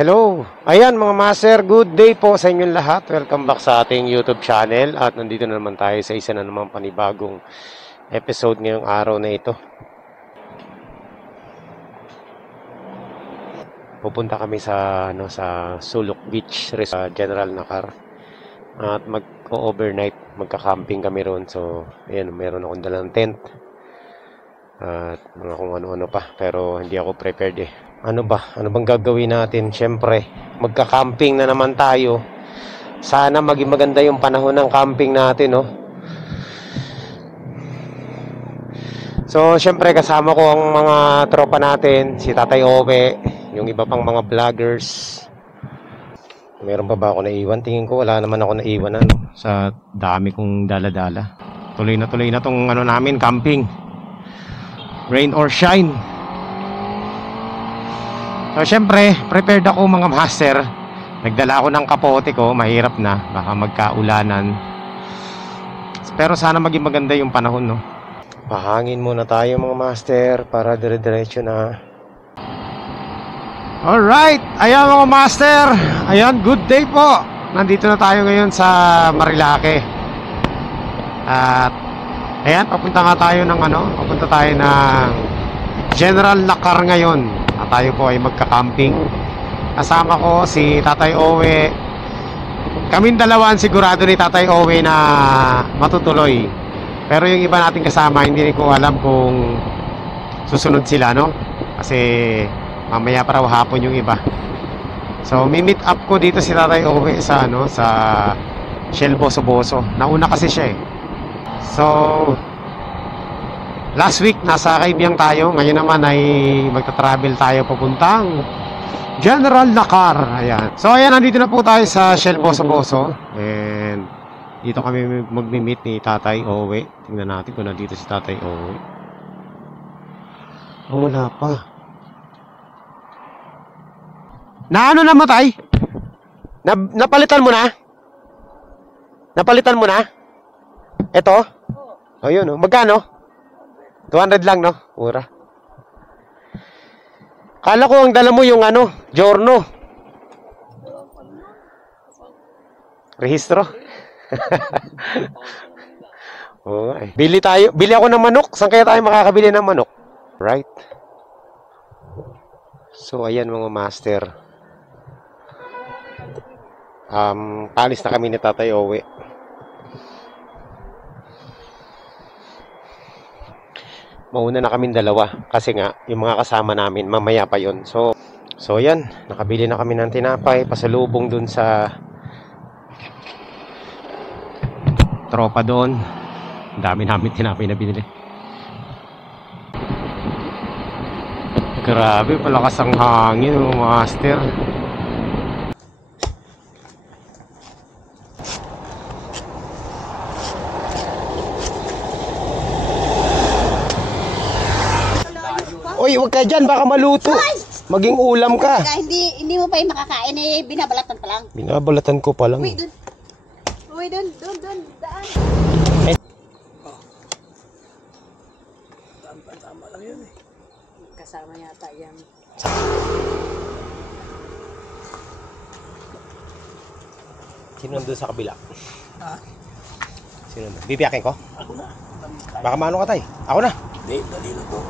Hello! Ayan mga master, good day po sa inyong lahat. Welcome back sa ating YouTube channel. At nandito na naman tayo sa isa na namang panibagong episode ngayong araw na ito. Pupunta kami sa Sulok Beach, sa General Nakar. At mag-overnight, magka-camping kami roon. So, ayan, meron akong dalang tent. At mga kung ano-ano pa. Pero hindi ako prepared eh. Ano bang gagawin natin? Siyempre, magka-camping na naman tayo. Sana maging maganda yung panahon ng camping natin, no? So, siyempre, kasama ko ang mga tropa natin. Si Tatay Owe, yung iba pang mga vloggers. Meron pa ba ako naiwan? Tingin ko wala naman ako naiwan, sa dami kong dala-dala. Tuloy na tong namin, camping. Rain or shine. So, syempre, prepared ako mga master. Nagdala ako ng kapote ko. Mahirap na. Baka magkaulanan. Pero sana maging maganda yung panahon, no? Pahangin muna tayo mga master para dire-diretso na. Alright! Ayan mga master. Ayan, good day po. Nandito na tayo ngayon sa Marilake. At ayan, papunta tayo ng General Nakar ngayon. At tayo po ay magka-camping. Kasama ko si Tatay Owe. Kaming dalawan sigurado ni Tatay Owe na matutuloy. Pero yung iba nating kasama, hindi ko alam kung susunod sila, no? Kasi mamaya para hapon yung iba. So, mi-meet up ko dito si Tatay Owe sa Shell Boso-Boso. Nauna kasi siya eh. So, last week, nasa Kaibiyang tayo. Ngayon naman ay magta-travel tayo papuntang General Nakar. Ayan. So, ayan, nandito na po tayo sa Shell Boso-Boso. And dito kami magmi-meet ni Tatay Owe. Tingnan natin kung nandito si Tatay Owe. Oh, wala pa. Ano namatay? Napalitan mo na? Napalitan mo na? Ito? Oh, yun. Magkano? 200 lang, no? Mura. Kala ko ang dala mo yung Giorno. Rehistro. Oh, eh. Bili ako ng manok. Saan kaya tayo makakabili ng manok? Right? So, ayan mga master. Palis na kami ni Tatay Owe. Mauna na kaming dalawa kasi nga yung mga kasama namin mamaya pa yon. So yan, nakabili na kami ng tinapay, pasalubong dun sa tropa doon. Dami namin tinapay na binili. Grabe, palakas ang hangin mga master. Oy, wag ka dyan, baka maluto. Maging ulam ka. Hindi mo pa yung makakain eh, binabalatan pa lang. Binabalatan ko pa lang. Uy, dun. Uy, dun, daan. Tama lang yun eh. Kasama yata yan. Sino nandun sa kabila? Sino nandun? Bibiyakin ko? Ako na. Baka maano ka tay? Ako na. Hindi, dali na po.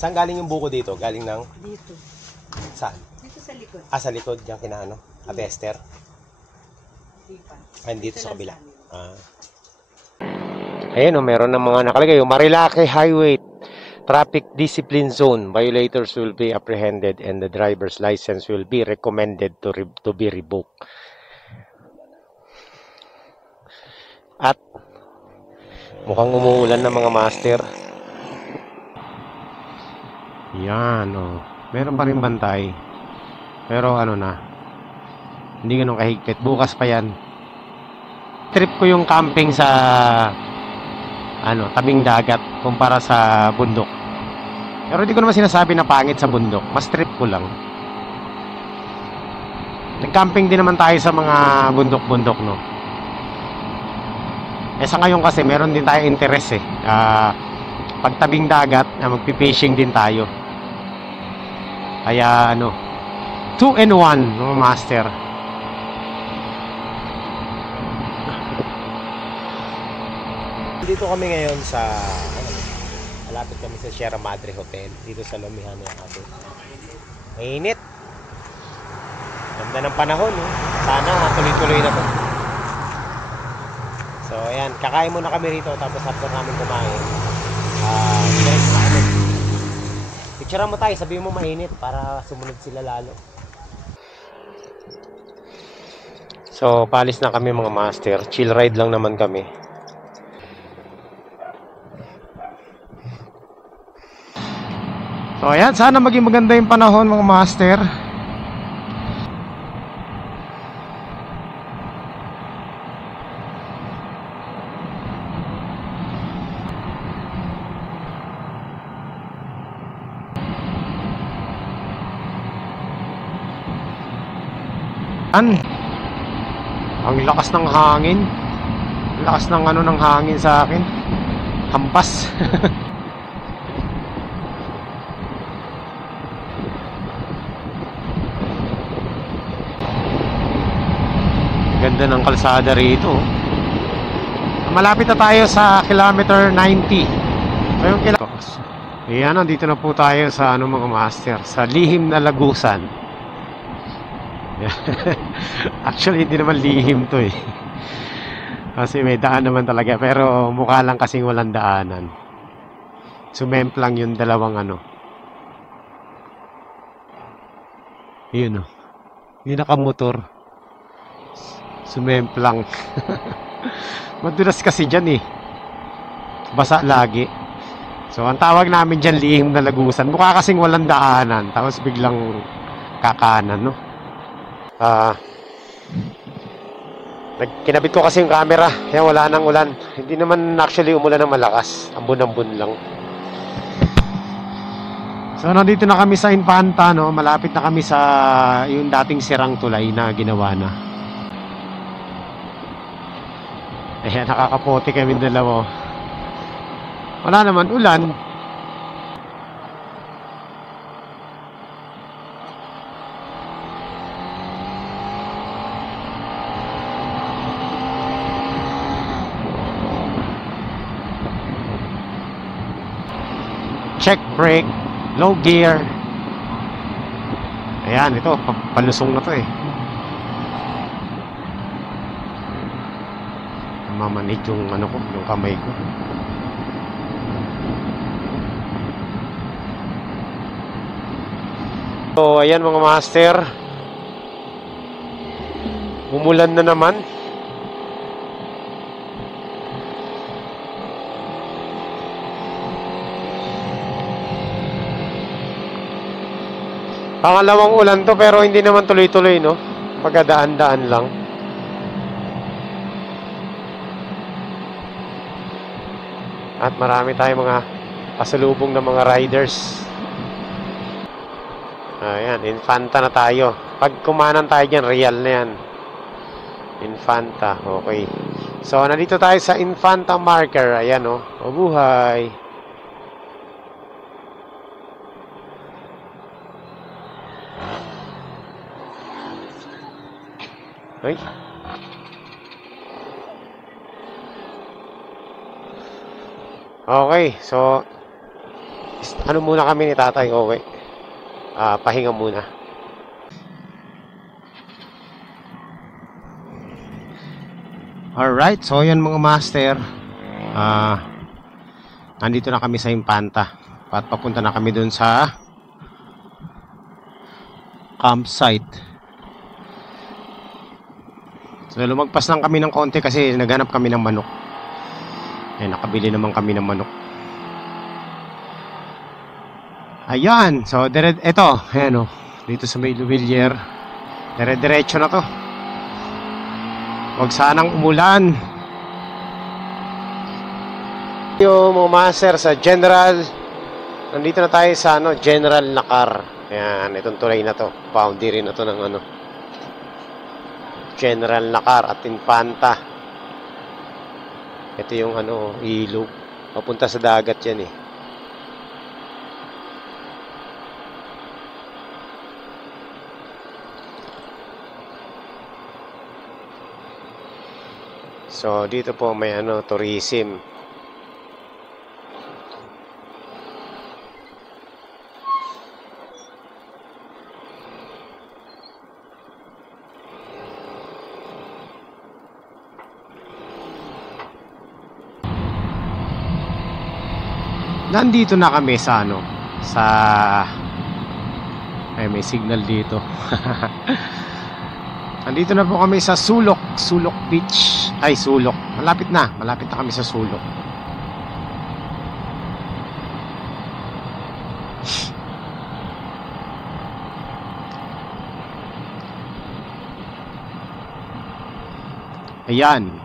Saan galing yung buko dito? Galing ng? Dito. Saan? Dito sa likod. Sa likod. Diyan kina Ate Esther? Dipa. Ay, dito sa kabila. Ayan meron ng mga nakalagay. Yung Marilake Highway Traffic Discipline Zone. Violators will be apprehended and the driver's license will be recommended to be revoked. At mukhang umuulan ng mga master. Yan, meron pa rin bantay. Pero hindi ganun kahigpit. Bukas pa yan. Trip ko yung camping sa tabing dagat kumpara sa bundok. Pero hindi ko naman sinasabi na pangit sa bundok. Mas trip ko lang. Nag-camping din naman tayo sa mga bundok-bundok, no? Sa ngayon kasi meron din tayo interest pagtabing dagat na magpi-fishing din tayo. Kaya 2 in 1 mga master. Dito kami ngayon sa malapit kami sa Sierra Madre Hotel dito sa Lumihan ng Ato. Mainit. Ganda ng panahon, Sana tuloy-tuloy na to. So ayan, kakain muna kami rito tapos after namin kumain, picture mo tayo, sabihin mo mainit para sumunod sila lalo. So paalis na kami mga master, chill ride lang naman kami. So ayan, sana maging maganda yung panahon mga master. Ang lakas ng hangin. Ang lakas ng ng hangin sa akin. Hampas. Ganda ng kalsada rito. Malapit na tayo sa kilometer 90. Ayun Ayan, nandito na po tayo sa mga master, sa lihim na Lagusan. Actually hindi naman lihim to kasi may daan naman talaga, pero mukha lang kasing walang daanan. Sumemplang yung dalawang yun yung nakamotor sumemplang. Madulas kasi dyan basa lagi. So ang tawag namin dyan lihim na Lagusan. Mukha kasing walang daanan tapos biglang kakanan kinabit ko kasi yung camera, kaya wala nang ulan. Hindi naman actually umulan ng malakas, ambon-ambon lang. So nandito na kami sa Infanta, malapit na kami sa yung dating sirang tulay na ginawa na. Ayan, nakakapote kami dalawa. Wala naman ulan. Check brake, low gear. Ayan, ito palusong na to Mamanid yung yung kamay ko. So ayan mga master, umulan na naman. Pangalawang ulan to, pero hindi naman tuloy-tuloy, Pagdaan-daan lang. At marami tayong mga pasalubong ng mga riders. Ayan, Infanta na tayo. Pag kumanan tayo dyan, real na yan. Infanta, okay. So, nandito tayo sa Infanta marker. Ayan, Mabuhay. Ay. Okay, so muna kami ni tatay, okay. Pahinga muna. Alright, so yan mga master. Nandito na kami sa Infanta. At papunta na kami dun sa campsite. So lumagpas lang kami ng konti kasi naghanap kami ng manok. Nakabili naman kami ng manok. Ayan, so eto, ayan dito sa may Luwilier. Dire-diretso na to. Huwag sanang umulan. Yung mga master sa General, nandito na tayo sa General Nakar. Ayan, itong tulay na to. Boundary na to ng General Nakar at Infanta. Ito yung ano, ilog. Papunta sa dagat yan eh. So, dito po may ano, tourism. Nandito na kami sa ano, sa ay may signal dito. Nandito na po kami sa Sulok Beach. Ay, Sulok. Malapit na kami sa Sulok. Ayan.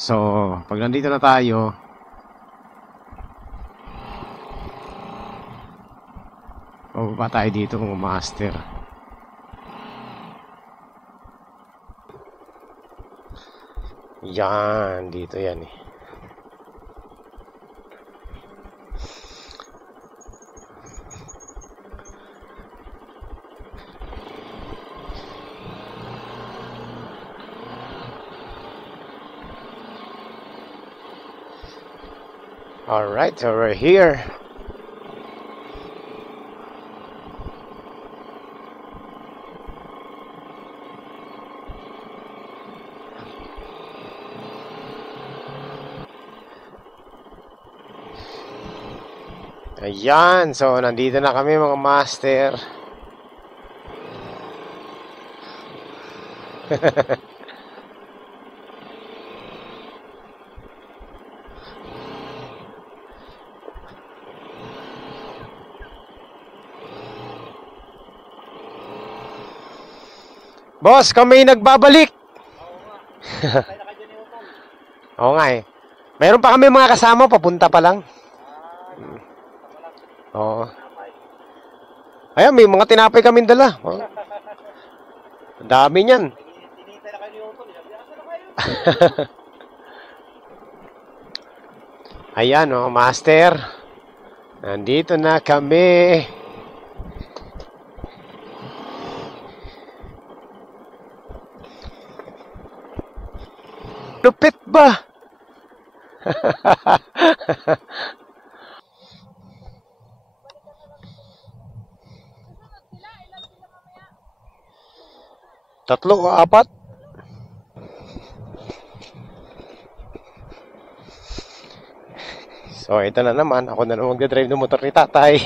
So, pag nandito na tayo, bababa tayo dito mga master. Yan, dito yan eh. Alright, so we're here. Ayan, so nandito na kami mga master. Boss, kami nagbabalik. Oo nga eh. Mayroon pa kami mga kasama, papunta pa lang. Oo. Ayan, may mga tinapay kaming dala. Oh. Ang dami niyan. Ayan, oh, master. Nandito na kami. Lupit ba? Tatlo o apat? So, ito na naman. Ako na naman magdadrive ng motor ni tatay.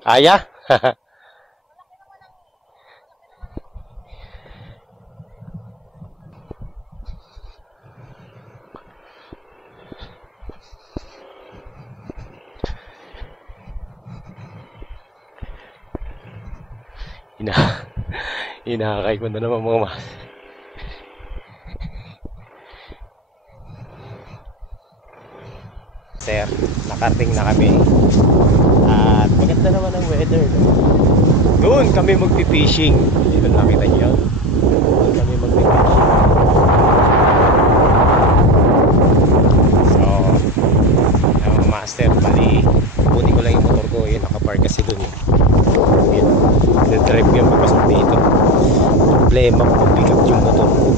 Kaya? Inakay ko na naman mga mas. Sir, nakarating na kami. At maganda naman ang weather, no? Doon kami magpi-fishing. Dito nakita niyo. Doon kami magpi-fishing. So, ang master, bali, kunin ko lang yung motor ko. Yun, nakapark kasi doon. Yun, drive yung papasok dito. Problema kung mag-pick up yung motor ko.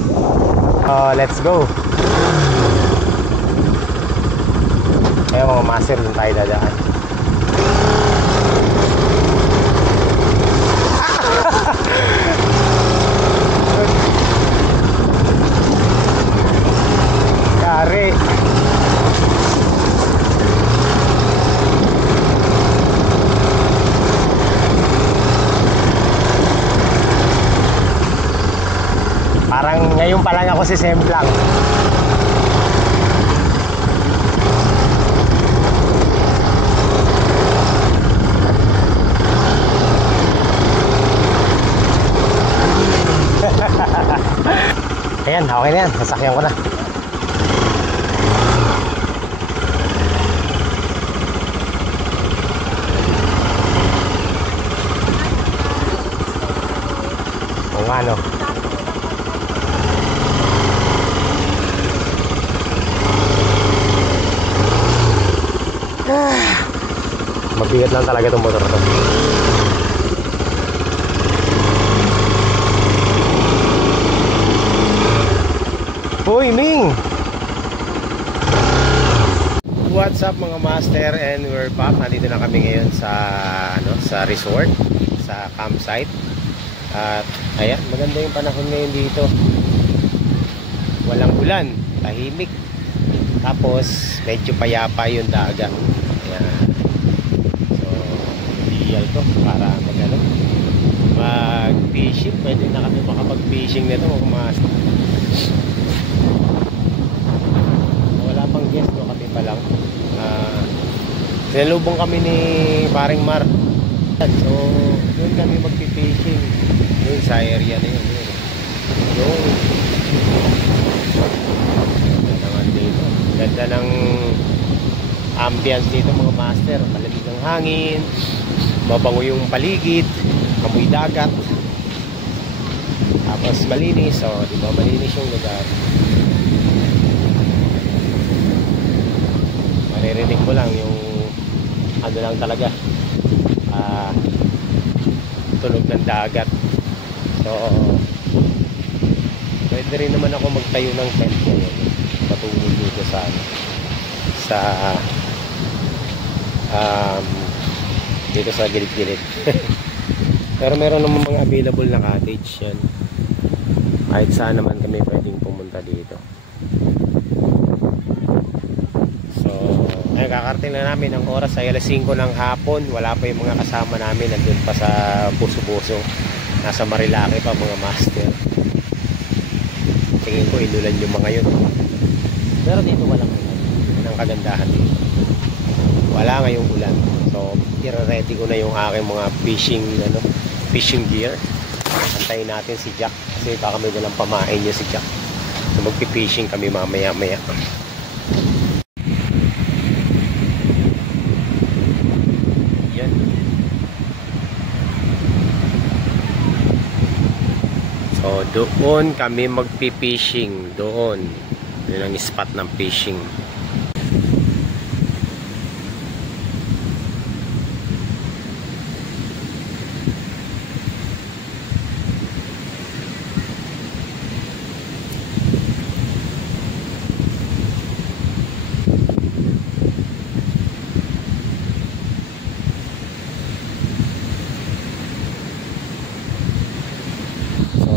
Let's go. Kaya mga master, doon tayo dadaan. Kare. Parang ngayon pa lang ako si Semplang. Ayan, okay na yan. Sasakyan ko na. O nga, no? Mabigat lang talaga itong motor to. Uy, Ming! What's up mga master, and we're back. Nandito na kami ngayon sa sa resort, sa campsite. At ayan, maganda yung panahon ngayon dito. Walang ulan, tahimik. Tapos medyo payapa yung dagat. Ayan. So, ideal to para mag-fishing. Pwede na kami makapag-fishing nito mga master. Wala pang guest, no? Kami pa lang. Sinalubong kami ni Paring Mar. So, doon kami magpipishing. Doon sa area na yun. Doon. Ganda naman dito. Ganda ng ambience dito mga master. Malamig ang hangin. Mabango yung paligid. Amoy dagat. Tapos malinis. So, di ba malinis yung lugar. Maririnig mo lang yung ano lang talaga, tunog ng dagat. So pwede rin naman ako magtayo ng tent ngayon, patulog dito sa dito sa gilid-gilid. Pero meron naman mga available na cottage yan. Kahit saan naman kami pwedeng pumunta dito. Kakarating na namin ang oras ay alas 5 ng hapon. Wala pa yung mga kasama namin. Nandun pa sa Puso-Puso. Nasa Marilake pa mga master. Tingin ko inulan yung mga yun. Pero dito walang ulan. Yan ang kagandahan dito. Wala ngayong ulan. So i-ready ko na yung aking mga fishing gear. Antayin natin si Jack. Kasi baka may walang pamain niya si Jack. So magpipishing kami mamaya-maya. So doon kami magpipishing. Doon. Yun ang spot ng fishing.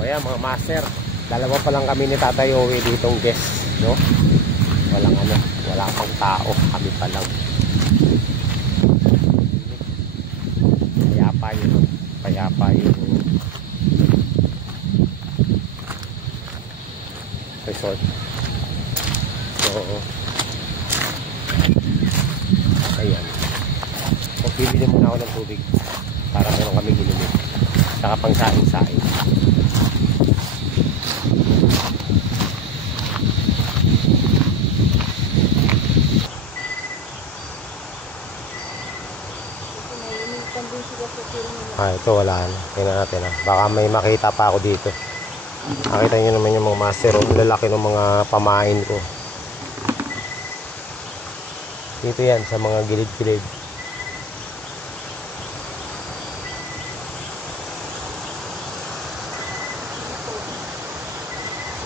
Ayan mga master, dalawa pa lang kami ni Tatay Owe ditong guest, no? Wala pang tao, kami pa lang. Payapa yung resort. So ayan, bibili muna ako ng tubig para meron kami inumin, saka pang saing-saing. Ito wala na. Tingnan natin ha. Baka may makita pa ako dito. Nakita nyo naman yung mga master. Ang lalaki ng mga pamain ko. Dito yan sa mga gilid-gilid.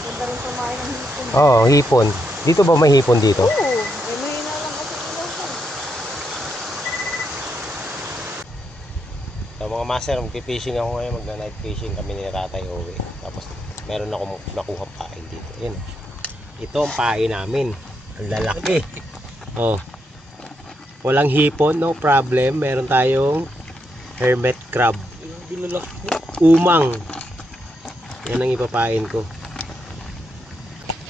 Ganda rin kumain ng hipon. Oo, hipon. Dito ba may hipon dito? Oo. Mahina lang kasi ilasan. So mga master, magpipishing ako ngayon. Magna-night fishing kami ni Tatay Owe. Tapos meron akong nakuha pain dito. Yan. Ito ang pain namin. Ang lalaki. Oh. Walang hipon, no problem. Meron tayong hermit crab. Umang. Yan ang ipapain ko.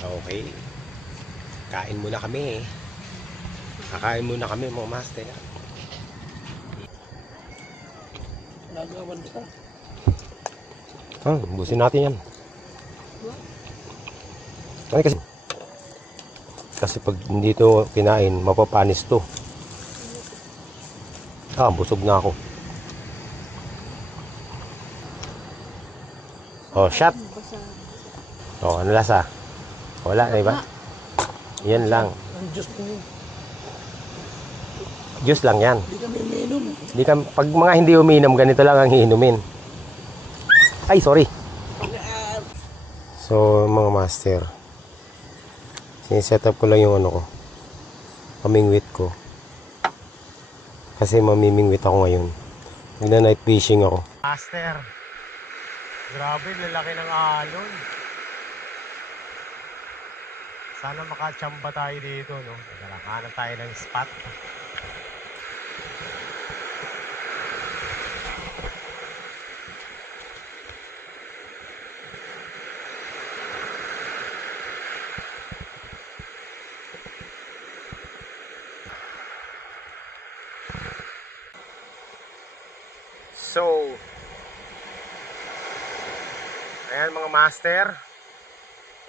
Okay. Kain muna kami. Kakain muna kami mga master. Nagawan ka. Busin natin yan. Ay, kasi pag hindi ito kinain, mapapanis to. Busog na ako. Shot. Ano lasa? Wala na iba? Yan lang. Ang juice po yun. Juice lang yan. Hindi kami uminom. Pag mga hindi uminom, ganito lang ang iinumin. Ay, sorry. So, mga master, siniset up ko lang yung ano ko, pamingwit ko. Kasi mamimingwit ako ngayon. Magna-night fishing ako. Master, grabe, lalaki ng alon. Sana makachamba tayo dito, no? Hanap tayo ng spot. So, ayan mga master,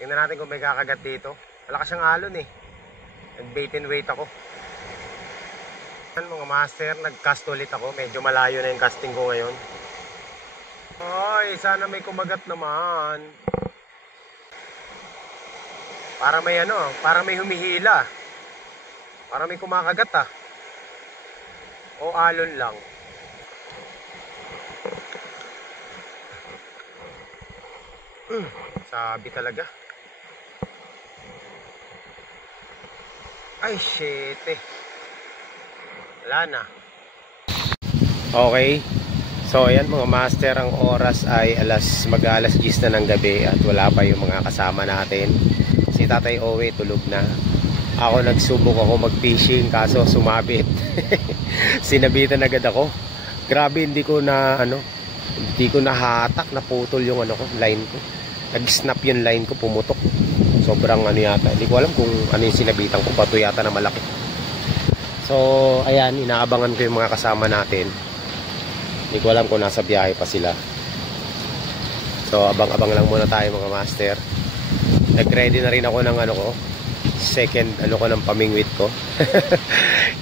tingnan natin kung may kakagat dito. Malakas ang alon eh. Nag-bait and wait ako. Ayan mga master, nag-cast ulit ako. Medyo malayo na yung casting ko ngayon. Ay, sana may kumagat naman. Para may para may humihila. Para may kumakagat O alon lang. Sabi talaga. Ay, shit eh. Wala na. Okay. So, ayan mga master, ang oras ay mag-alas 10 na ng gabi at wala pa yung mga kasama natin. Si Tatay Owe tulog na. Ako nagsubok ako mag-fishing kaso sumabit. Sinabitan agad ako. Grabe, hindi ko nahatak, naputol yung line ko. Nag-snap yung line ko, pumutok. Sobrang yata. Hindi ko alam kung ano yung sinabitan ko. Bato yata na malaki. So, ayan, inaabangan ko yung mga kasama natin. Hindi ko alam kung nasa biyahe pa sila. So, abang-abang lang muna tayo mga master. Nag-ready na rin ako ng second ng pamingwit ko.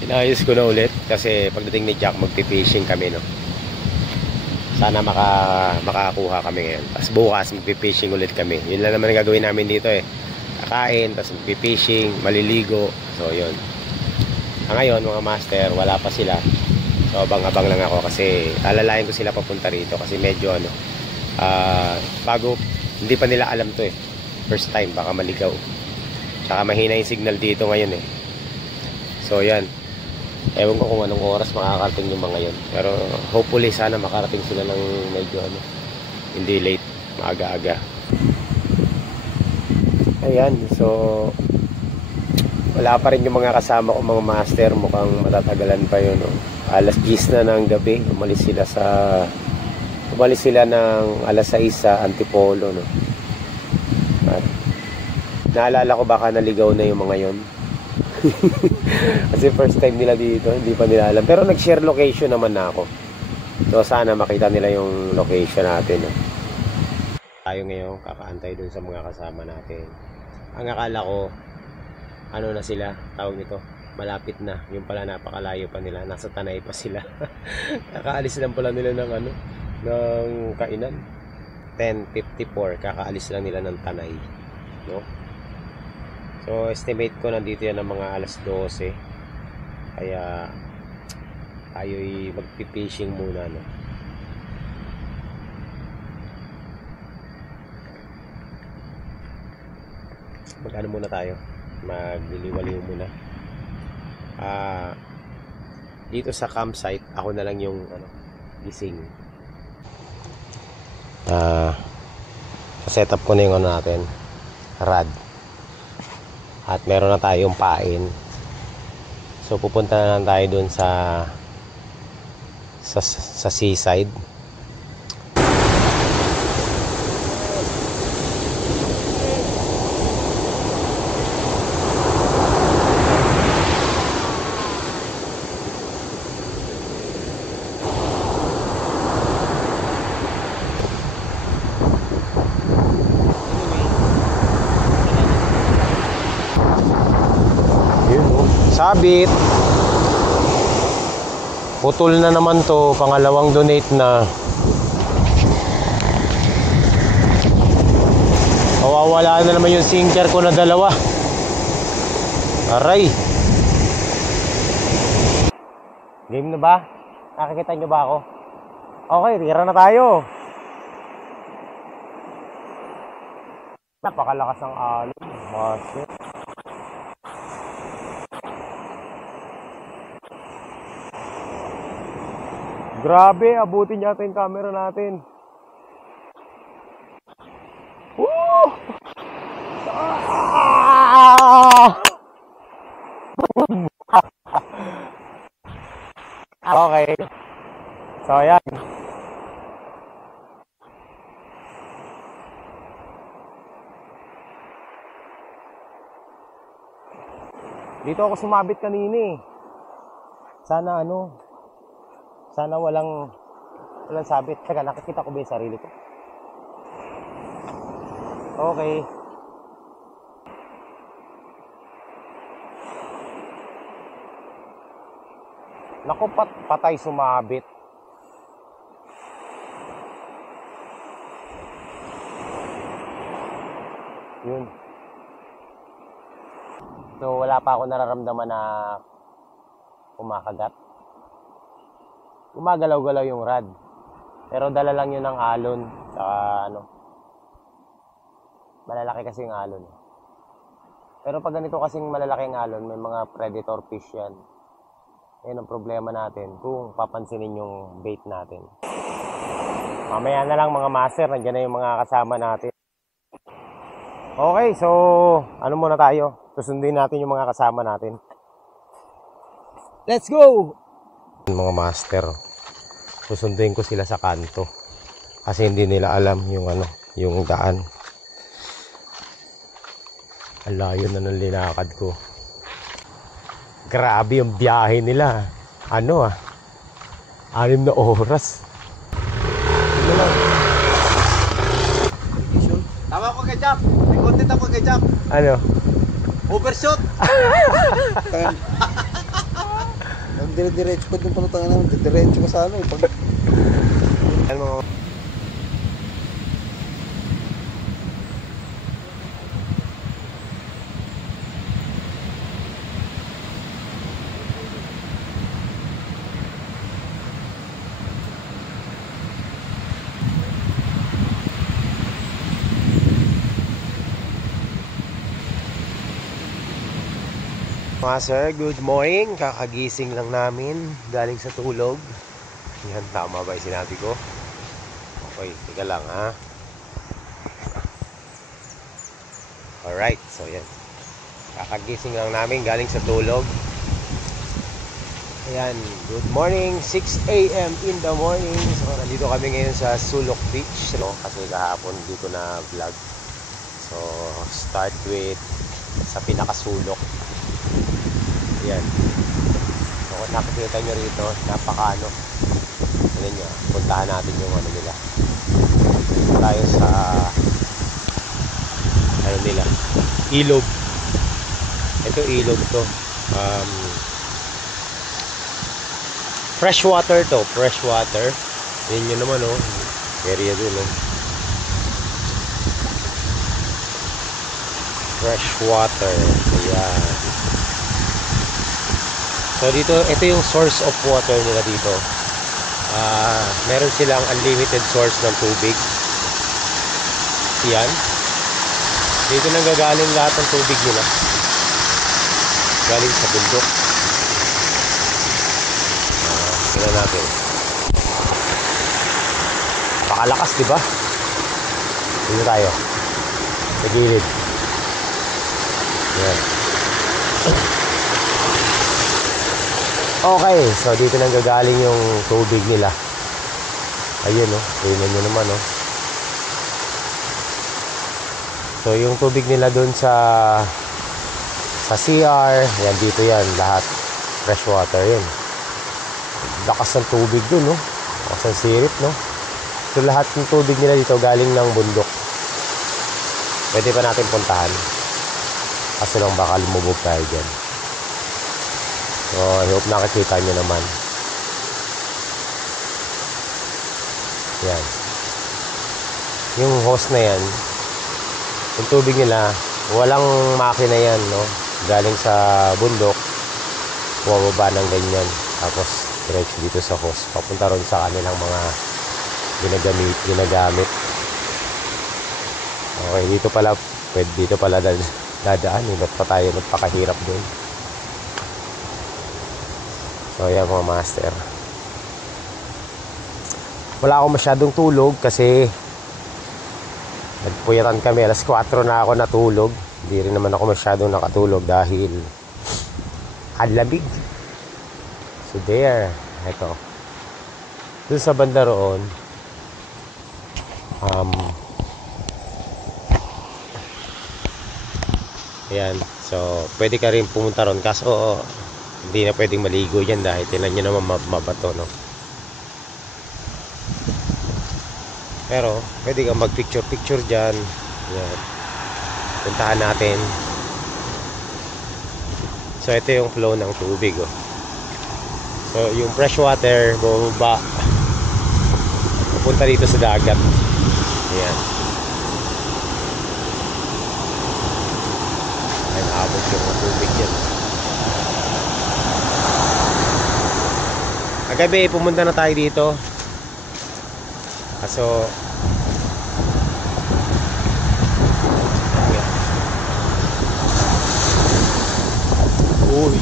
Inayos ko na ulit. Kasi pagdating ni Jack, magpipishing kami, no? Sana makakuha kami ngayon. Tapos bukas magpipishing ulit kami. Yun lang naman ang gagawin namin dito eh. Kakain, tapos magpipishing, maliligo. So yun. Ngayon mga master, wala pa sila. So abang-abang lang ako kasi alalayan ko sila papunta rito. Kasi medyo bago, hindi pa nila alam to eh. First time, baka maligaw. Tsaka mahina yung signal dito ngayon eh. So yan. Ewan ko kung anong oras makakarating yung mga yun. Pero hopefully sana makarating sila ng medyo hindi late, maaga-aga. Ayan, so wala pa rin yung mga kasama ko mga master. Mukhang matatagalan pa yun, no? Alas 10 na ng gabi. Umalis sila ng alas 6 sa Antipolo, no? At naalala ko baka naligaw na yung mga yun. Kasi first time nila dito, hindi pa nila alam. Pero nag-share location naman na ako. So sana makita nila yung location natin, no? Tayo ngayon kakaantay dun sa mga kasama natin. Ang akala ko na sila, tawag nito, malapit na. Yung pala napakalayo pa nila, nasa Tanay pa sila. Kakaalis lang pala nila ng ng kainan. 10:54 kakaalis lang nila ng Tanay, no? So estimate ko nandito yan ng mga alas 12. Kaya tayo'y magpipishing muna, no? Mag-ano muna tayo, magliliwaliw muna. Dito sa campsite ako na lang yung gising. Set up ko na yung natin, rad. At meron na tayong pain. So pupunta na lang tayo dun sa seaside. sabit. Putol na naman to, pangalawang donate na. Mawawala na naman yung sinker ko na dalawa. Aray. Game na ba? Nakikita nyo ba ako? Okay, tira na tayo. Napakalakas ng alon. Masit. Grabe, abutin yata yung camera natin. Woo! Okay. So, ayan. Dito ako sumabit kanina eh. Sana sana walang sabit. Teka, nakikita ko ba yung sarili ko? Okay. Naku, patay sumabit. Yun. So, wala pa ako nararamdaman na kumakagat. Gumagalaw-galaw yung rad. Pero dala lang yun ng alon. Saka malalaki kasi yung alon. Pero pag ganito kasing malalaki yung alon, may mga predator fish yan. Yan ang problema natin kung papansinin yung bait natin. Mamaya na lang mga master, nandiyan na yung mga kasama natin. Okay, so ano muna tayo? Susundin natin yung mga kasama natin. Let's go! Mga master, susunduin ko sila sa kanto kasi hindi nila alam yung daan. Ang layo na ng linakad ko. Grabe yung biyahe nila. 6 na oras. Tama ko kay Jap. May content ako kay Jap. Ano? Overshot. Dire-diretso pa yung panutangan namin. Diretso ka sa ano. Ano? Master, good morning. Kakagising lang namin galing sa tulog. Yan, tama ba yung sinabi ko? Okay, tiga lang ha. Alright, so yan. Kakagising lang namin galing sa tulog. Ayan, good morning. 6 AM in the morning. So, nandito kami ngayon sa Sulok Beach. Kasi kahapon dito na vlog. So, start with sa pinakasulok. Yan. So kung nakikita nyo rito, napaka-ano. Tignan nyo, puntahan natin yung nila. Tayo sa nila, ilog. Ito ilog to. Fresh water to, fresh water. Yan nyo naman area dun fresh water. Ayan. So dito, ito yung source of water nila dito. Meron silang unlimited source ng tubig. Yan. Dito nang gagaling lahat ng tubig nila. Galing sa bundok. Tingnan natin. Pakalakas, di ba? Dito tayo. Sa gilid. Yan. Okay, so dito nang gagaling yung tubig nila. Ayun tingnan nyo naman So yung tubig nila dun sa CR, yan dito yan, lahat fresh water yun. Lakas ng tubig dun lakas ng sirip So lahat ng tubig nila dito galing ng bundok. Pwede pa natin puntahan. Kaso lang baka lumubog tayo dyan. So I hope nakikita nyo naman. Yan. Yung hose na yan, yung tubig nila, walang makina yan, no? Galing sa bundok, bumababa ng ganyan. Tapos diretso dito sa hose, papunta ron sa kanilang mga ginagamit. Okay, dito pala dadaan, ba't pa tayo magpakahirap doon. So yan mga master, wala akong masyadong tulog kasi nagpuyatan kami, alas 4 na ako natulog. Hindi rin naman ako masyadong nakatulog dahil ang lamig. So there, eto dun sa banda roon, ayan, so pwede ka rin pumunta ron, kaso hindi na pwedeng maligo dyan dahil tinan nyo naman mabato, no? Pero pwede kang mag picture dyan. Ayan, puntahan natin. So ito yung flow ng tubig, oh. So yung fresh water bumaba pupunta dito sa dagat. Ayan, ay naabot yung tubig yan. Kagabi pumunta na tayo dito, kaso uy,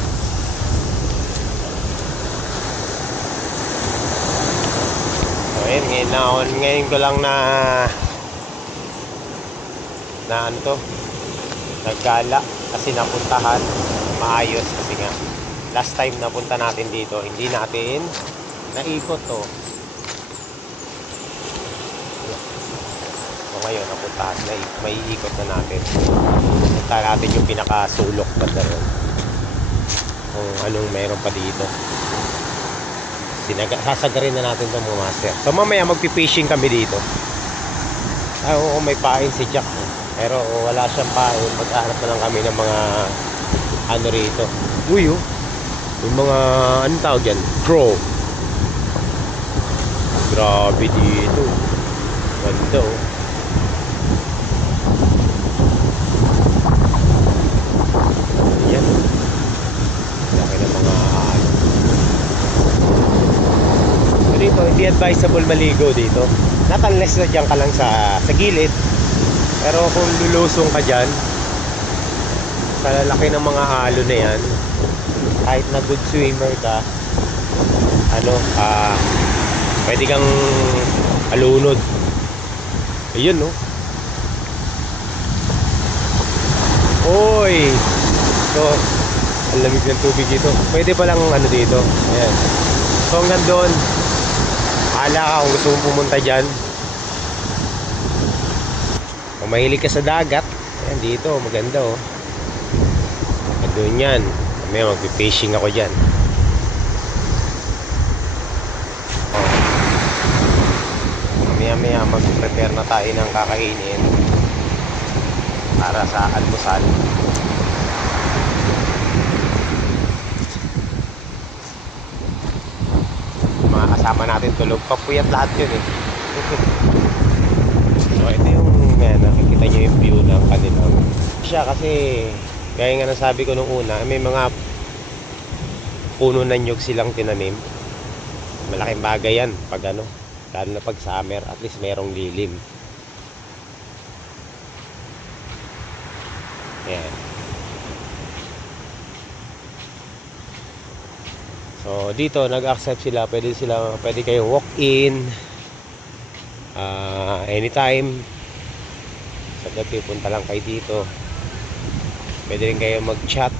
so ayun, ngayon ko lang na ano to, naggala kasi napuntahan maayos, kasi nga last time napunta natin dito hindi natin naikot to. So ngayon napuntahan na may ikot na natin. Punta natin yung pinakasulok banda ron, kung anong meron pa dito. Sasagarin na natin itong mga master. So mamaya magpipishing kami dito. Oo, may pain si Jack, pero wala siyang pain. Maghanap na lang kami ng mga ano rito. Uy, oh, yung mga anong tawag yan? Crow. Grabe dito. Ganda, oh. Yan. Laki ng mga ano. So dito, hindi advisable maligo dito. Not unless na dyan ka lang sa gilid. Pero kung lulusong ka dyan sa lalaki ng mga halo na yan, kahit na good swimmer ka, pwede kang alunod. Ayun, no? Oy! So, ang lamig ng tubig dito. Pwede palang ano dito. Ayan. So hanggang doon, ala ka kung gusto mong pumunta dyan. Kung mahilig ka sa dagat, ayan dito, maganda, oh. At doon yan, may magpipishing ako dyan. Maya mag-prepare na tayo ng kakainin para sa almusal. Mga kasama natin tulog, papuyat lahat yun, eh. So ito yung nakikita nyo yung view ng kanilang siya, kasi gaya nga ng sabi ko nung una, may mga puno na nyug silang tinanim. Malaking bagay yan pag lalo na pag summer, at least merong lilim. Ayan. So dito nag-accept sila, pwede kayo walk in anytime. Sa gabi punta lang kayo dito. Pwede rin kayo mag-chat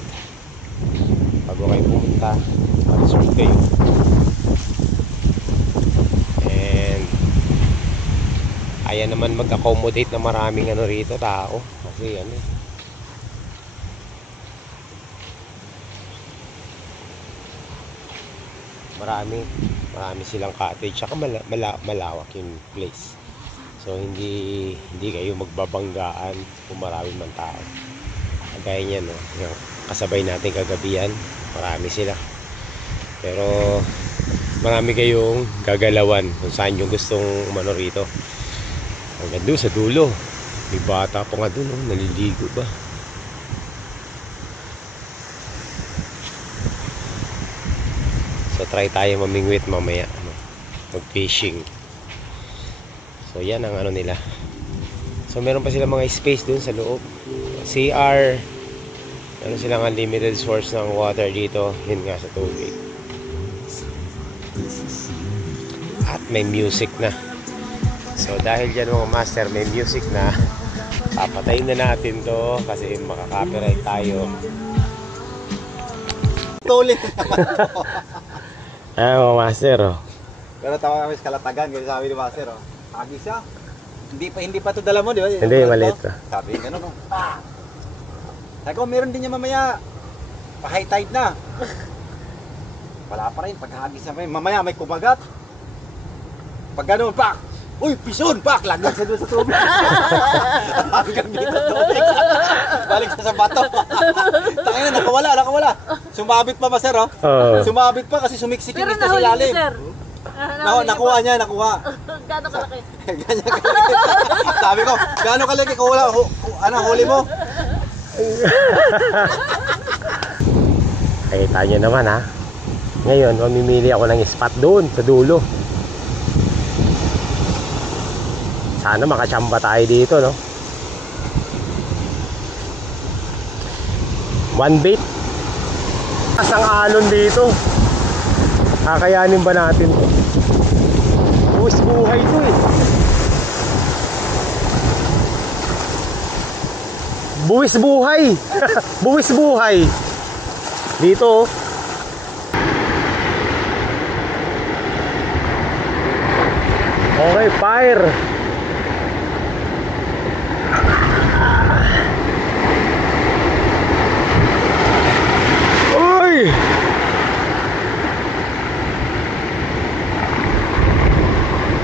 bago kayo pumunta, mag-serve kayo. And ayan naman mag-accommodate na maraming ano rito, tao, kasi marami silang cottage, saka malawak yung place. So hindi kayo magbabanggaan kung marami man tao. Kagaya niyan, no, yung kasabay natin kagabi yan, marami sila. Pero marami kayong gagalawan kung saan yung gustong umano rito. Hanggang doon sa dulo. May bata pa nga doon, oh, naliligo ba? So try tayo mamingwit mamaya, ano, mag-fishing. So yan ang ano nila. So meron pa sila mga space doon sa loob. CR. Meron silang unlimited source ng water dito. Yun nga sa tubig. At may music na. So dahil dyan mga master, may music na, papatayin na natin to kasi makaka-copyright tayo. Tulit. Mga master, oh. Pero tawa kami sa kalatagan, kasi sabi ni Master, oh. Agi siya. Hindi pa ito dala mo, di ba? Hindi, maliit to. Sabi gano'n, oh. Sabi ko, meron din niya mamaya. Pa-high tide na. Wala pa rin, paghagis na rin. Mamaya may kumagat. Pag gano'n, pak! Uy, pison! Pak! Laglag siya doon sa tubig. Hanggang dito tubig. Balik siya sa bato. Tangina, nakawala. Sumabit pa, Master, oh. Sumabit pa kasi sumiksik yung ito sa ilalim. Nakuha niya. Gano'ng kalaki? Ganyan kalaki. Sabi ko, gano'ng kalaki kung wala, huli mo? Nakita nyo naman, ha. Ngayon, mamimili ako ng spot doon sa dulo. Sana makachamba tayo dito, no? One bait. Asang alon dito. Kakayanin ba natin to? Buwis buhay to, eh. Buwis buhay. Buwis buhay. Dito, oh. Okay, fire. Uy!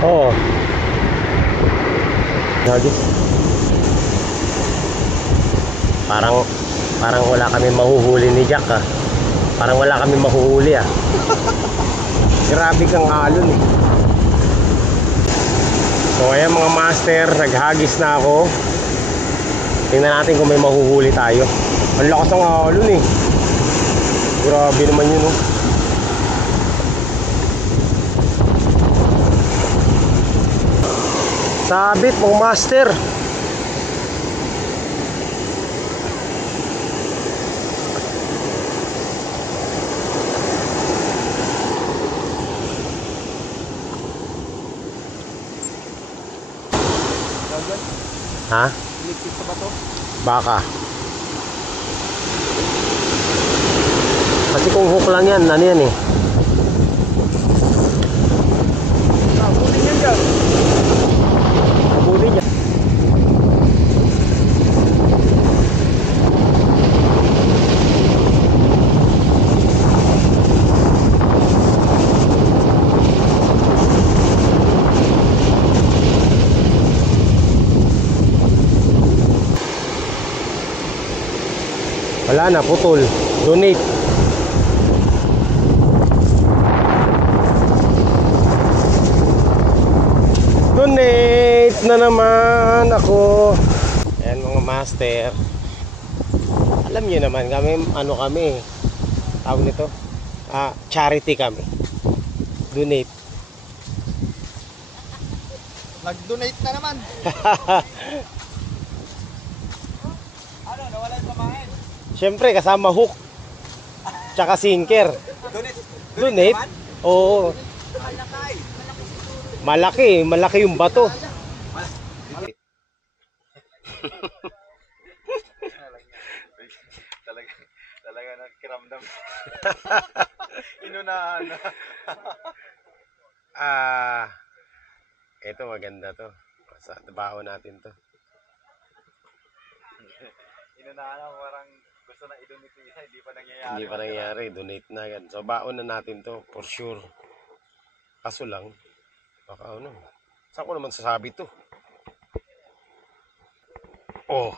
Oh. Lagi. Parang wala kami mahuhuli ni Jack, ah. Parang wala kami mahuhuli, ah. Grabe kang alon, eh. So ayan mga master, naghagis na ako. Tingnan natin kung may mahuhuli tayo. Ang lakas ng alon, eh. Grabe naman yun, oh. Sabit mga master. Ha? Ligpit sa bato. Baka. Kasi kung hook lang yan, ano yan, eh. Huli niyan dyan. Mabuti dyan. Wala na, putol. Donate. Donate na naman ako. Ayan mga master. Alam niyo naman kami, ano kami, tawag nito, charity kami. Donate. Nag-donate na naman. Ano, nawala yung pamain? Siyempre kasama hook tsaka sinker. Donate? Oo. Malaki yung bato. Talaga nagkiramdam. Inunahan na. Ito maganda to. Sa trabaho natin to. Inunahan na, parang gusto na i-donate yung isa, hindi pa nangyayari. Hindi pa nangyayari, donate na yan. So baon na natin to for sure. Kaso lang, baka ano, saan ko naman sasabi to? Oh.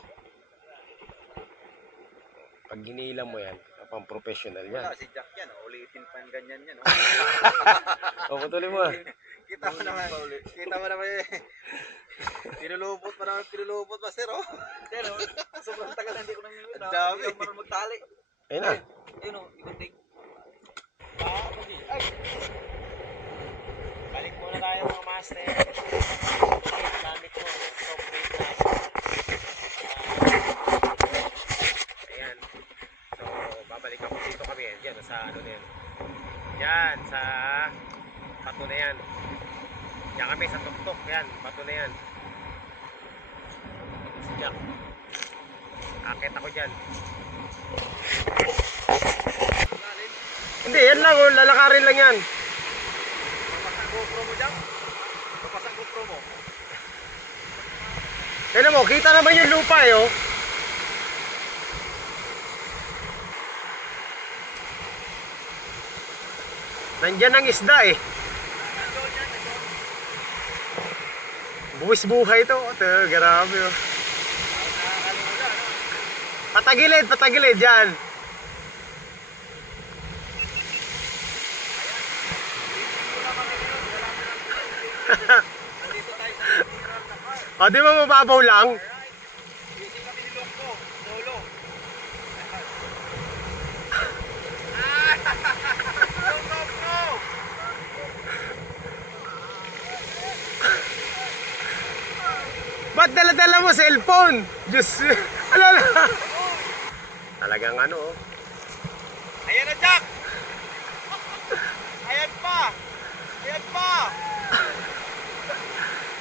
Pag ginila mo yan, pang professional yan. Si Jack yan, oh. Ulitin pa yung ganyan yan. O, patuloy mo. Kita mo naman. Kita mo naman eh. Pinulupot pa sir, oh. Pero, sobrang tagal hindi ko namimit. Ang dami. Hindi ako marunong magtali. Ayun na. Ayun, oh. Ikunting. Balik muna tayo mga master. Gamit ko. Soft plate na. Ayan. So, babalik ako dito kami. Diyan, sa ano na yan. Diyan, sa pato na yan. Diyan kami sa tuktok. Yan, pato na yan. Si Jack. Akit ako dyan. Hindi, yan lang. Oh, lalakarin lang yan. Papasang GoPro mo dyan. Papasang GoPro mo. Tignan mo, kita naman yung lupa eh, oh. Nandyan ang isda eh. Buwis buhay to. Ito, grabe oh. Patagilid, patagilid dyan. O, di ba mababaw lang? Busy kami ni Longko. Solo. Longko! Ba't dala-dala mo cellphone? Diyos, alala. Talagang ano oh. Ayan na, Jack! Ayan pa! Ayan pa!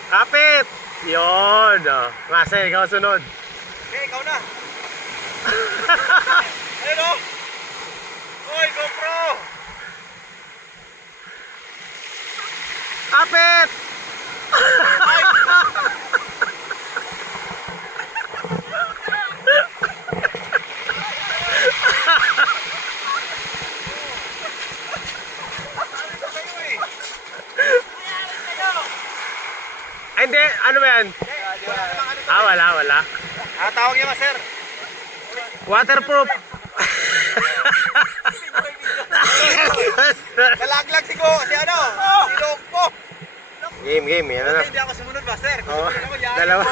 Kapit! Yun oh. Masa, ikaw sunod. Okay, ikaw na. Ayun o! Uy, GoPro! Kapit! Ay, hindi, ano ba yan? Wala. Tawag niya, sir. Waterproof. Nalaglag si ano? Si Longko. Game, yan na. Hindi ako sumunod, master. Oo, Sumunod ako, yan. dalawa.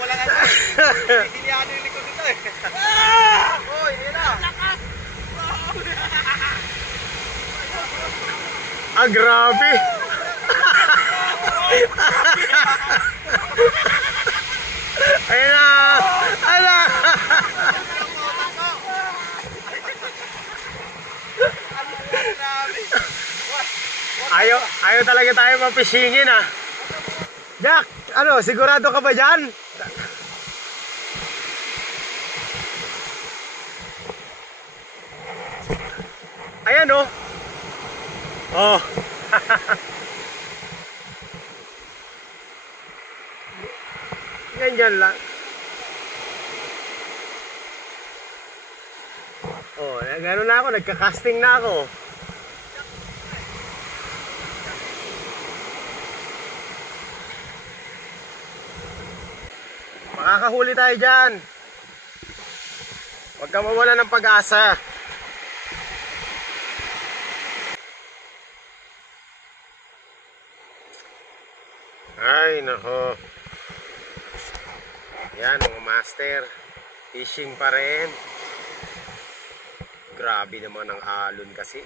Walang ano. Hindi niya ano yung likod nito eh. Uy, ayun na. Ah, grabe. Ayun na. Ala. Ayaw talaga tayo mapishingin ah. Jack, ano, sigurado ka ba dyan? Ayan oh. Oh. Ganyan lang. Oh, gano'n na ako, nagka-casting na ako. Makakahuli tayo dyan. Huwag ka mawala ng pag-asa. Ay, nako. Yan, mga master. Fishing pa rin. Grabe naman ang alon kasi.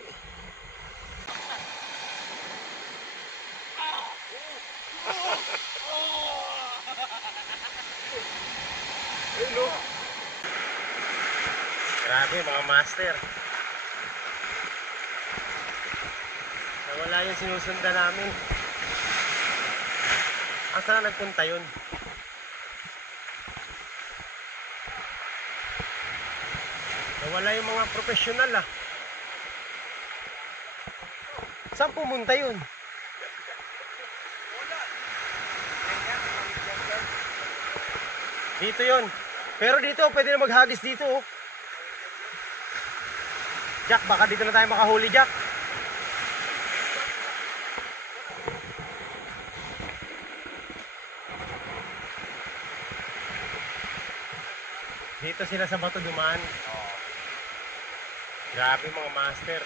Grabe mga master. Nawala yung sinusundan namin. Asa na nagpunta yun? Nawala yung mga professional ah. Saan pumunta yun? Dito yun. Pero dito, pwede na maghagis dito oh. Jack, baka dito na tayo makahuli, Jack. Dito sila sa bato dumaan. Grabe mga master.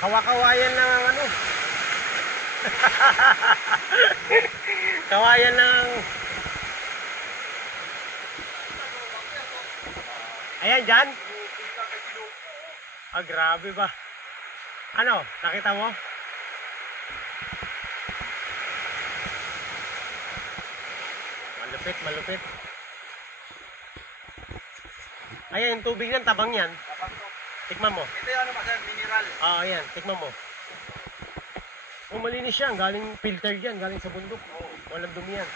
Kawayan lang ang ano. Kawayan lang. Ayan dyan. Ah, grabe ba? Ano, nakita mo? Malupit, malupit. Ayan, yung tubig yan, tabang yan. Tikman mo. Ito yung ano ba, sir? Mineral. Ah, ayan, tikman mo. Oh, malinis yan. Galing filter yan, galing sa bundok. Walang dumi yan.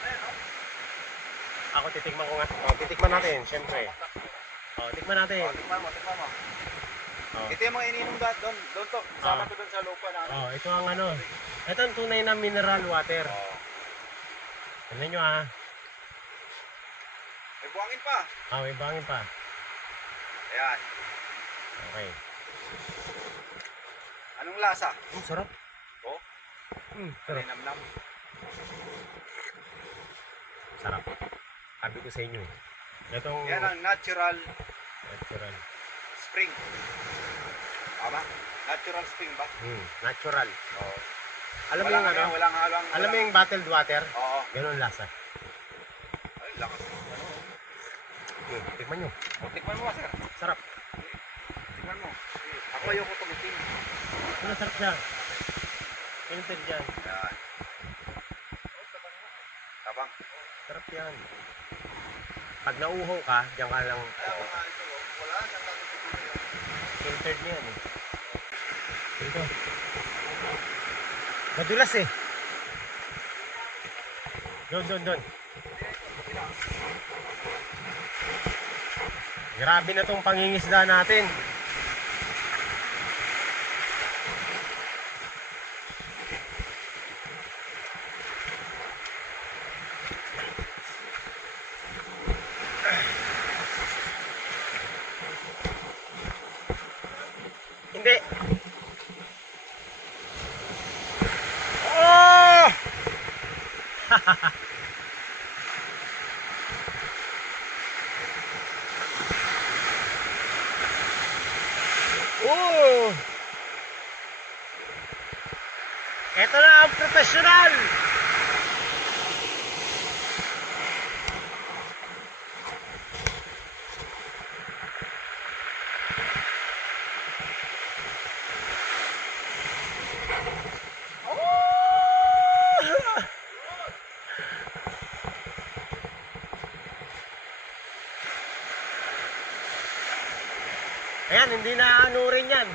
Ako, titikman ko nga. Oh, titikman natin, syempre. Oh, tikman natin. Tikman mo, tikman mo. Oh. Ito yung mga ininom doon to. Kasama to doon sa lupa na. Oh, ito ang ano. Ito ang tunay na mineral water. Tignan nyo ah. May buhangin pa. Ah, may bangin pa. Ayan. Okay. Anong lasa? Sarap. Oh, Sarap. namnam. Sarap. Sabi ko sa inyo. Itong Yan ang natural natural. spring. Tama? Natural spring ba? Natural. Oo. Alam mo yung ano? Walang halong. Alam mo yung bottled water? Oo. Ganun lasa. Ay, lakas. Tikman nyo. Tikman mo, sir. Sarap. Tikman mo. Ako ayoko tumitin. Sarap siya. Filter dyan. Ayan. Tabang. Sarap yan. Pag nauuhaw ka, diyan ka lang. Wala. Filtered niya yan eh. Ito. Madulas eh. Doon. Grabe na tong pangingisda natin. Hindi. Oh! Oh! Ito na ang professional. Ayan, hindi na ano rin yan.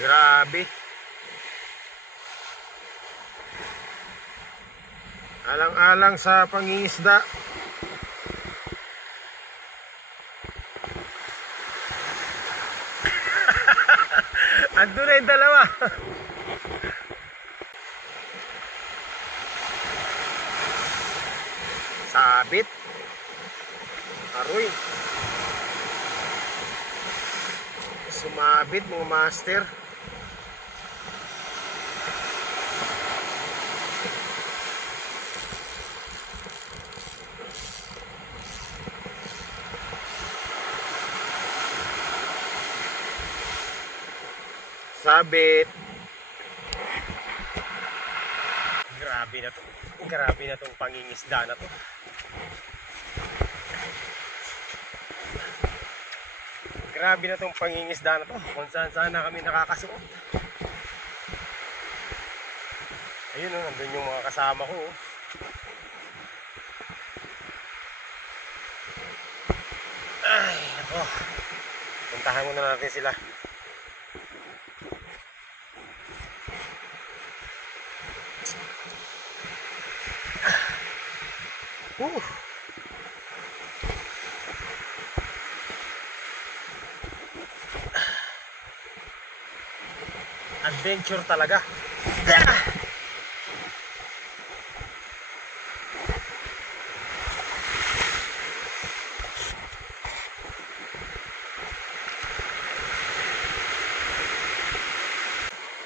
Grabe. Alang-alang sa pangingisda. Andun na yung dalawa. Sabit. Aroy. Sumabit mga master. Sabit. Grabe na to. Grabe na tong pangingisda na to. Grabe na tong pangingisda na to. Kung saan sana kami nakakasuot. Ayun o, nandun yung mga kasama ko. Ay, ako. Puntahan muna natin sila. Adventure talaga.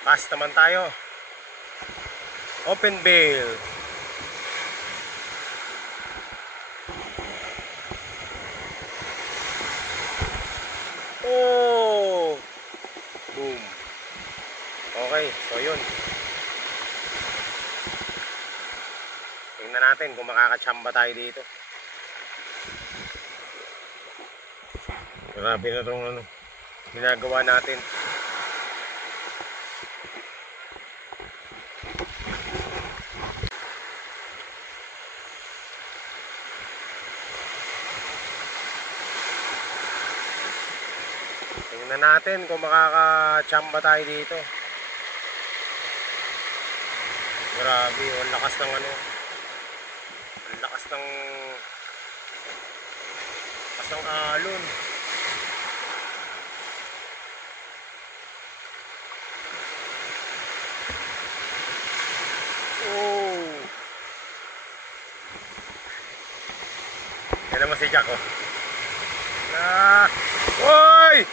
Pass naman tayo. Open bail. Okay, so yun. Tingnan natin kung makakachamba tayo dito. Grabe na itong ano, ginagawa natin. Tingnan natin kung makakachamba tayo dito. Grabe, ang lakas ng ano. Ang lakas ng alon. Oh. Yan naman si Jack, oh. Oy!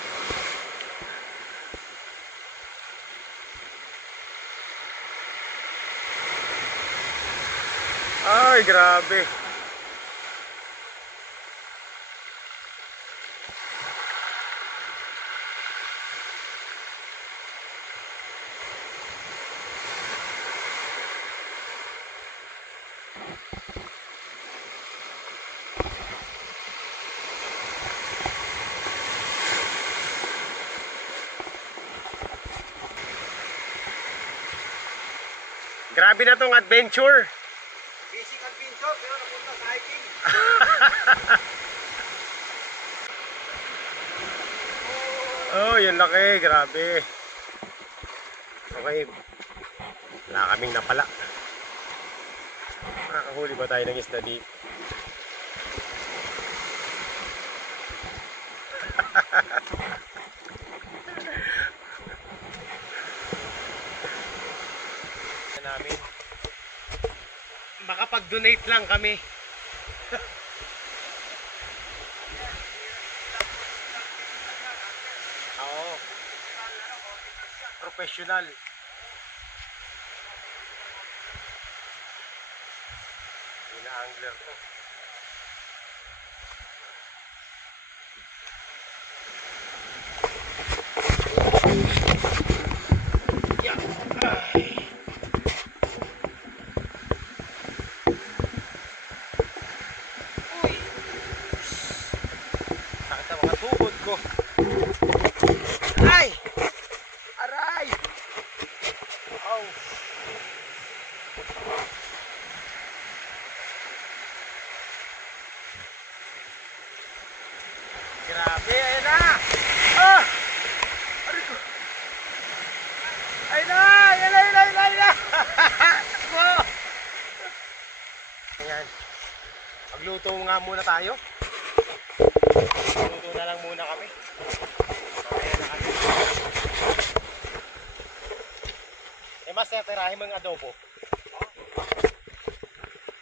Ay, grabe. Grabe na tong adventure. Fishing adventure, pero napunta sa hiking. Oh, yun laki. Grabe. Okay. Wala kaming napala. Nakahuli ba tayo ng isda dito? Namin. Makapag-donate lang kami. Oo. Professional. Ina-angler to. Yeah. Sakit ang mga tuhod ko. Ay! Aray! Oh! Grabe, ayun na! Ah! Aray ko! Ayun na! Ayun na! Ayun na! Ayun na! Ayun na! Oh! Ayan. Magluto nga muna tayo. Magluto na lang muna kami. Ayan na kami. Master, tirahin mo yung adobo.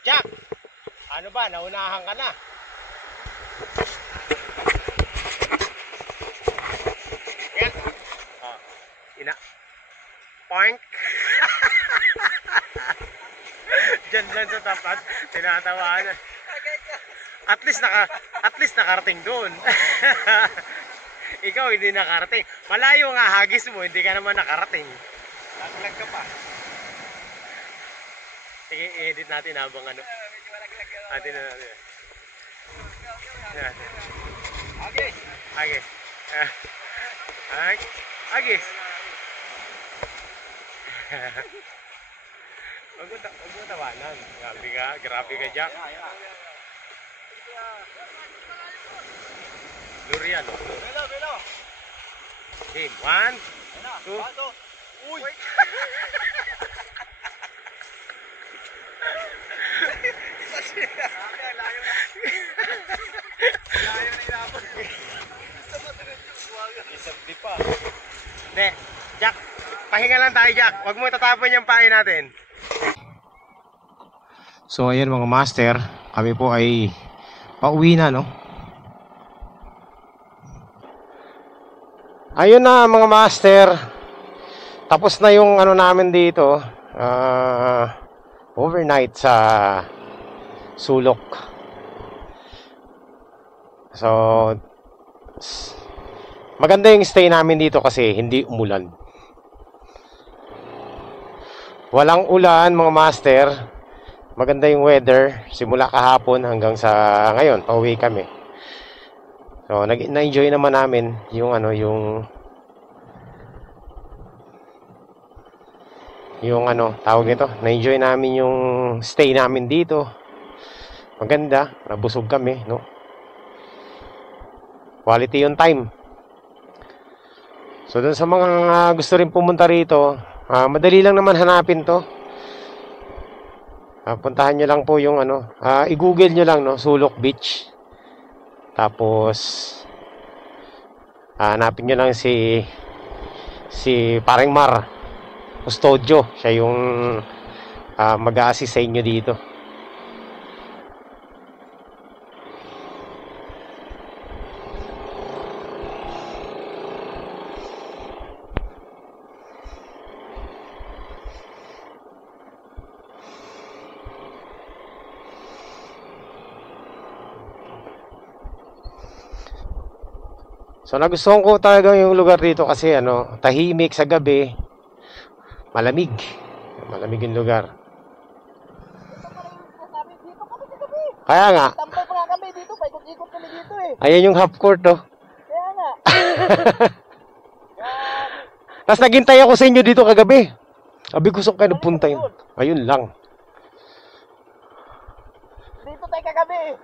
Jack! Ano ba? Naunahan ka na. Yan. Oh, ina. Poink. Diyan lang sa tapat. Tinatawanan. At least nakarating doon. Ikaw hindi nakarating. Malayo nga hagis mo, hindi ka naman nakarating. Laglag ka pa. Sige, i-edit natin habang ano. Atin na natin. Okay. Okay. Okay. Huwag mo tawanan. Grabe ka, Jack. Lurian, no? Belo. Okay, 1, 2. Uy! Layo na ilapon. Isang di pa. Hindi, Jack, pahinga lang tayo, Jack. Huwag mo tatapon yung pain natin. So ayan mga master, kami po ay pauwi na, no? Ayun na mga master. Tapos na yung ano namin dito, overnight sa Sulok. So maganda yung stay namin dito kasi hindi umulan. Walang ulan mga master. Maganda yung weather. Simula kahapon hanggang sa ngayon. Pauwi kami. So, na-enjoy naman namin yung ano, yung ano, tawag nito. Na-enjoy namin yung stay namin dito. Maganda. Nabusog kami, no? Quality yung time. So, dun sa mga gusto rin pumunta rito, madali lang naman hanapin to. Puntahan nyo lang po yung ano, i-google nyo lang, no, Sulok Beach. Tapos hanapin nyo lang si Paring Mar Custodio. Siya yung mag-a-assist sa inyo dito. So nagustuhan ko talaga yung lugar dito kasi ano, tahimik sa gabi, malamig. Malamig yung lugar. Kaya nga. Tambay pa nga kami dito, paikot-ikot kami dito eh. Ayan yung half court, oh. Kaya nga. Tapos naghintay ako sa inyo dito kagabi. Sabi ko saan kayo nagpunta yun. Ayun lang. Dito tayo kagabi eh.